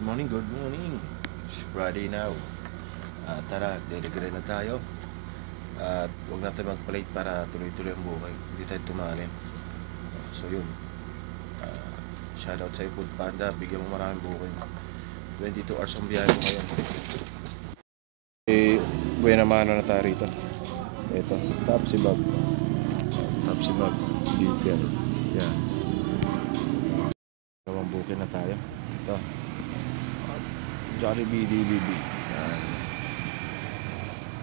Good morning. It's Friday now. Tara, daily grind na tayo. At huwag natin mag-plate para tuloy-tuloy ang buhay. Hindi tayo tumalin. So yun. Shoutout sa Food Panda. Bigyan mo maraming buhay. 22 hours ang biyahe ko ngayon. Buena mano na tayo rito. Ito, Tapsi Bag. Tapsi Bag. Detail. Yan. Dalawang bukin na tayo. Ito. Jollibee DBB. Yan.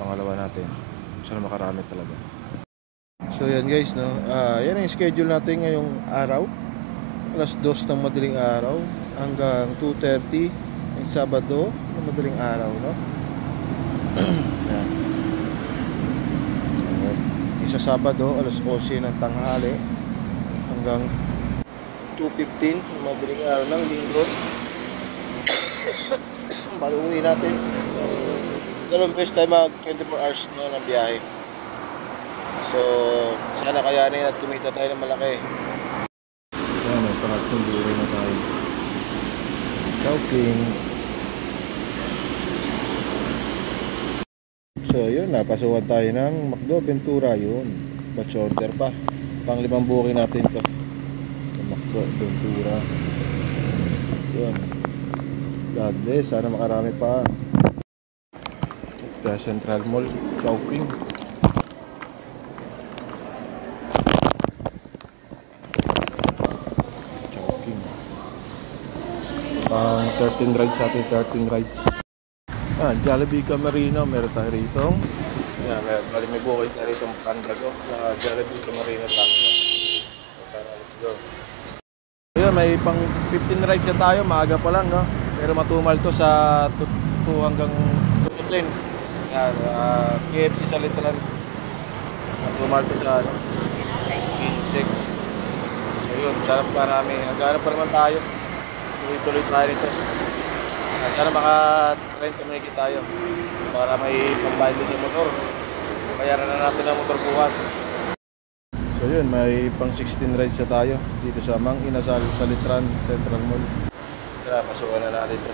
Pangalawa natin. Sana makarami talaga. So yan guys, no. Yan ang schedule natin ngayong araw. Alas 2 ng madaling araw hanggang 2:30 ng Sabado ng madaling araw, no. Yan. Isa Sabado alas 11 ng tanghali hanggang 2:15 ng madaling araw ng Linggo. Bali uwi natin. Dalawang beses tayo mag 24 hours na ng biyahe. So, sana kayanin at kumita tayo ng malaki. Yan, may pangatlong buhay na tayo. Talking. So, yun, napasukan tayo ng McDo Ventura. Yun, batch order pa. Pang 5 booking natin to. Sa McDo Ventura. Yun. God bless, sana makarami pa. Ito, Central Mall, Chowking. Chowking. Pang 13 rides sa atin, 13 rides. Jollibee Camarino, meron tayo rito. Yan, bali may bukay tayo rito ang Pandago na Jollibee Camarino taxi. Let's go. Ayun, may pang 15 rides na tayo, maaga pa lang, no? Pero matumal to sa 2 hanggang 2:10. Yan, KFC sa Litran. Matumal to sa insect. So yun, sana marami. Naghanap pa naman tayo. Tuloy-tuloy tayo nito. Sana maka-rent kami tayo. Para may pambayad sa motor. Bayaran na natin ang motor bukas. So yun, may pang 16 rides na tayo dito sa Mang Inasal sa Litran Central Mall. Tara, pasukan na natin ito.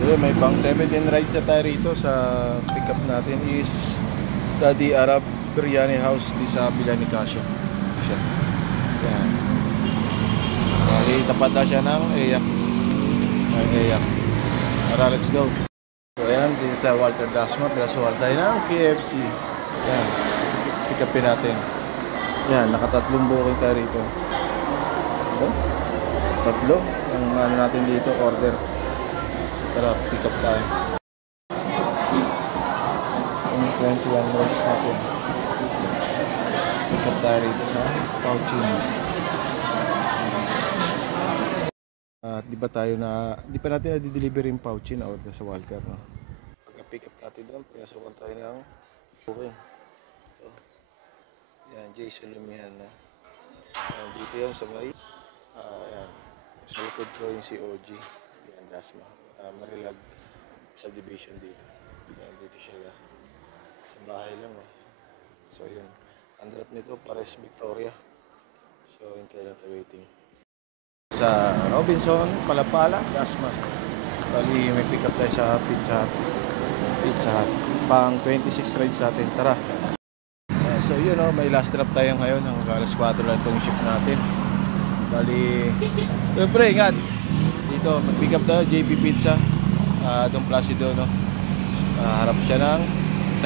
So yun, may pang 17 rides na tayo rito sa pick up natin is Daddy Arab Biryani House di sa Bilani Casio. Siya. Yan. Bali, tapat na siya ng Eyak. Eyak. Tara, let's go. So ayan, dito tayo Walter Dasma. Pinasukan tayo ng KFC. Yan. Pick upin natin. Yan, nakatatlong booking tayo rito. Oh, tatlo ang ano natin dito, order. Tara, pick up tayo. Ang 21 rides natin. Pick up tayo rito sa Pauchin. Di pa natin na-deliver yung Pauchin na order sa Walker, no? Pagka-pick up natin doon, pinasukan tayo ng booking. So, yan, Jason Lumihan na. Dito yan sa may yan. Sa likod ko yung si OG. Yan, Dasma. Marilag subdivision dito. Yan, dito siya. Sa bahay lang. So yun. Ang drop nito, Pares Victoria. So, hintay lang tayo waiting. Sa Robinson, Palapala, Dasma. Bali, may pick up tayo sa Pizza Hut. Pang 26 rides natin. Tara. So yun, may last drop tayo ngayon. Hanggang alas 4 lang itong ship natin. Bali, siyempre, ingat. Dito, mag-pick up tayo, JP Pizza. Itong Placido, no? Harap siya ng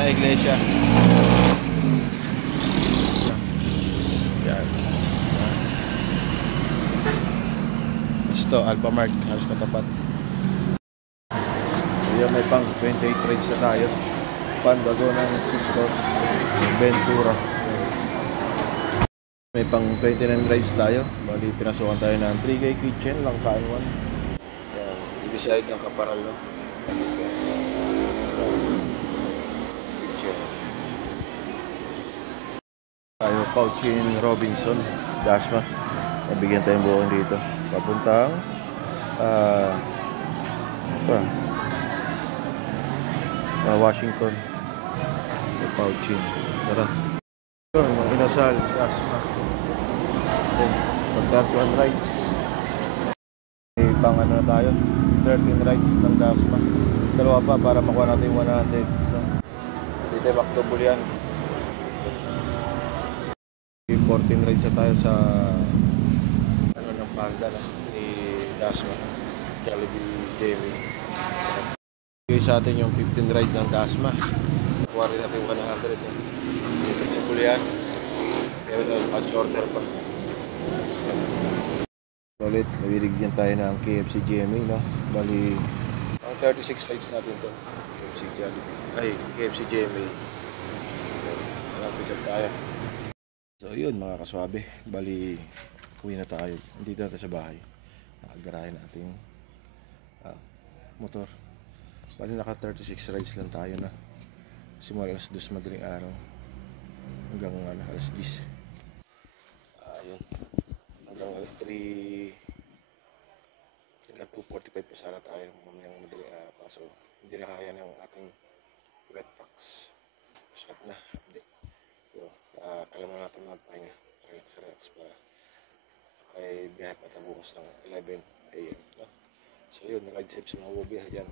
iglesia. Yan. Ito, Alphamart. Halos katapat. So yan, may pang 28 rides na tayo. Pandago ng Cisco Ventura. May pang 29 rides tayo. Bali, pinasukan tayo ng 3K Kitchen, Langkaan 1. Yan, i-decide ng Kaparal, no? Kitchen. Tayo, Pauchin Robinson, Dasma. Nabigyan tayong buong dito. Papuntang Washington. Pauchin. Tara. Yung Inasal, Dasma. Pag-31 rides. May pang ano na tayo, 13 rides ng Dasma. Dalawa pa para makuha natin yung 100, no? Dito ay Macdouble yan. 14 rides na tayo sa ano ng Panda na ni Dasma, Jollibee Jamie. Bigay sa atin yung 15 rides ng Dasma. Kuha rin natin yung 100, no? Dito yung bulian. Pero ito, patch order pa. Ulit, nabibigyan tayo ng KFC GMA, no? Bali, ang 36 rides natin to. KFC Jollibee. Ay, KFC GMA. Pick up tayo. So yun mga kaswabe, bali uwi na tayo. Dito natin sa bahay. Nakagarahin natin yung motor. Bali naka 36 rides lang tayo na. Simula alas 2 madaling araw hanggang alas 10. Ayun. Hanggang alas 3 hanggang 2:45 pa sana tayo mamayang madaling araw. Kaso hindi na kaya ng ating wet packs. Masakit na. Update. So, kailangan natin magpahinga. Relax para ay biyahe pa tayo bukas ng 11 AM. No? So yun, nag-ride safe sa mga bubiyahe dyan.